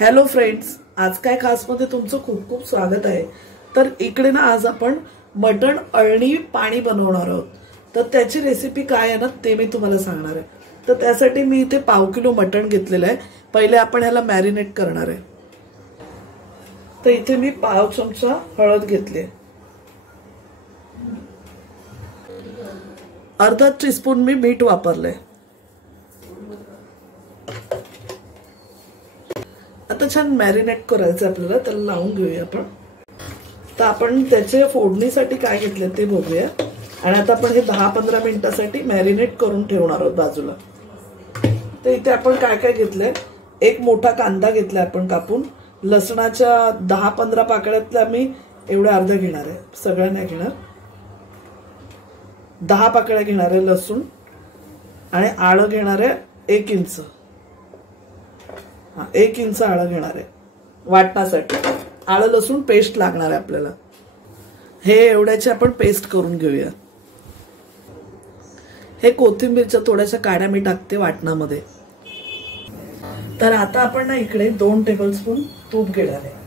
Hello friends, आज काय खास मध्ये तुमचं खूप खूप स्वागत आहे। तर इकडे ना आज आपण मटण अळणी पाणी बनवणार आहोत। तर त्याची रेसिपी काय आहे ना ते मी तुम्हाला सांगणार आहे। तर त्यासाठी मी इथे पाव किलो मटण घेतलेलं आहे। पहिले आपण ह्याला मॅरिनेट करणार आहे। तर इथे मी पाव चमचा हळद घेतली, अर्धा टीस्पून मी मीठ वापरले। आता छान मॅरिनेट करायचं आपल्याला, त्याला लावून घेऊया आपण। तर आपण त्याचे फोडणीसाठी काय घेतले ते बघूया। आणि आता आपण हे 10-15 मिनिटांसाठी मॅरिनेट करून ठेवणार आहोत बाजूला। तर इथे आपण काय काय घेतलंय, एक मोठा कांदा घेतलाय आपण कापून, लसणाच्या 10-15 पाकळ्यातल्या मी एवढ्या अर्ध्या घेणार आहे, सगळ्या नाही घेणार। 10 पाकळ्या घेणार आहे लसूण, आणि आलं घेणार आहे 1 इंच। 1 इंच आलं घेणार आहे वाटण्यासाठी। आलं लसूण पेस्ट लागणार आहे आपल्याला। हे एवढ्याची आपण पेस्ट करून घेऊया। हे कोथिंबीरच्या थोड्याशा काड्या मी टाकते वाटणामध्ये। तर आता आपण ना इकडे 2 टेबलस्पून तूप घेणार आहे।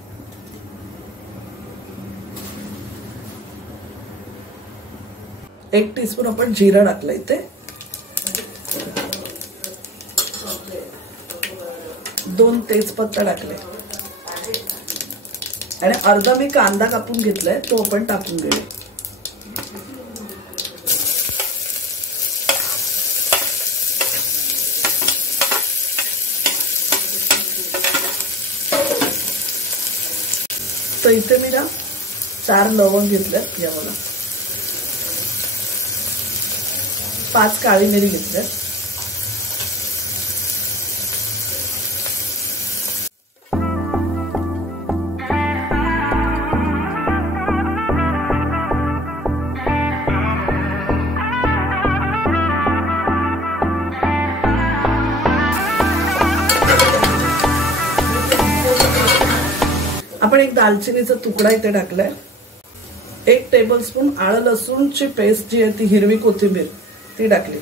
एक टीस्पून आपण जिरा टाकला इथे, 2 तेजपत्ता टाकले, आणि अर्धा मी कांदा कापून घेतलाय तो आपण टाकून घेऊ। तर इथे मी ना 4 लवंग घेतल्यात, या मला 5 काळी मिरी घेतल्यात, आपण एक दालचिनीचा तुकडा इथे टाकलाय, 1 टेबलस्पून आलं लसूणची पेस्ट जी आहे ती हिरवी कोथिंबीर ती टाकली,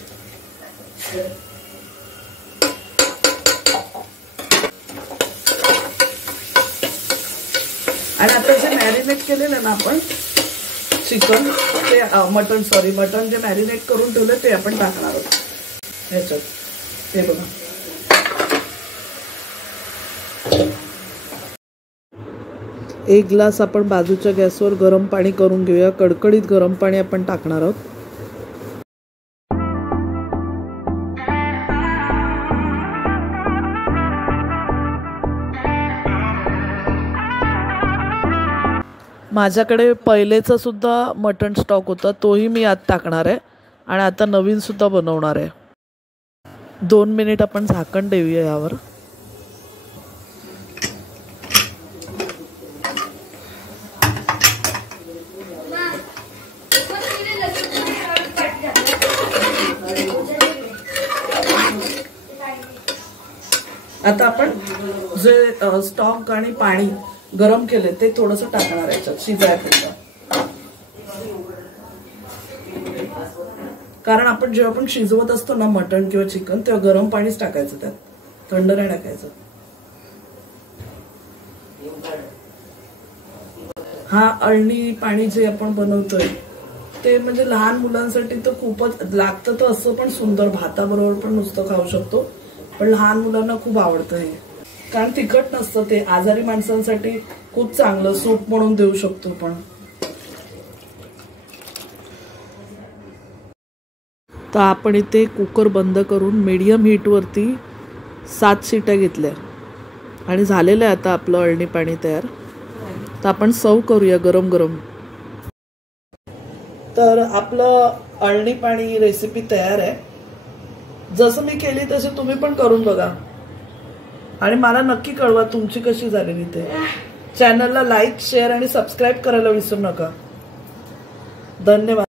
आणि आता जे मॅरिनेट केलेलं ना आपण चिकन, ते मटण जे मॅरिनेट करून ठेवलं ते आपण टाकणार आहोत ह्याच्यात। हे बघा, एक ग्लास आपण बाजूच्या गॅसवर गरम पाणी करून घेऊया। कडकडीत गरम पाणी आपण टाकणार आहोत। माझ्याकडे पहिलेचा सुद्धा मटण स्टॉक होता, तोही मी आत टाकणार आहे, आणि आता नवीन सुद्धा बनवणार आहे। 2 मिनिट आपण झाकण देऊया यावर। आता आपण जे स्टॉक आणि पाणी गरम केले ते थोडंसं टाकणार आहे याच्यात शिजायला, कारण आपण जेव्हा आपण शिजवत असतो ना मटण किंवा चिकन, तेव्हा गरम पाणीच टाकायचं, त्यात थंड नाही टाकायचं। हा अळणी पाणी जे आपण बनवतोय ते म्हणजे लहान मुलांसाठी तर खूपच लागतं। तर असं पण सुंदर भाताबरोबर पण नुसतं खाऊ शकतो, पण लहान मुलांना खूप आवडतं हे, कारण तिखट नसतं ते। आजारी माणसांसाठी खूप चांगलं सूप म्हणून देऊ शकतो पण। तर आपण इथे कुकर बंद करून मीडियम हीट वरती 7 शिट्या घेतल्या, आणि झालेलं आहे आता आपलं अळणी पाणी तयार। तर आपण सर्व करूया गरम गरम। तर आपलं अळणी पाणी रेसिपी तयार आहे। जसं मी केली तसे तुम्ही पण करून बघा, आणि मला नक्की कळवा तुमची कशी झालेली ते। चॅनलला लाईक, शेअर आणि सबस्क्राईब करायला विसरू नका। धन्यवाद।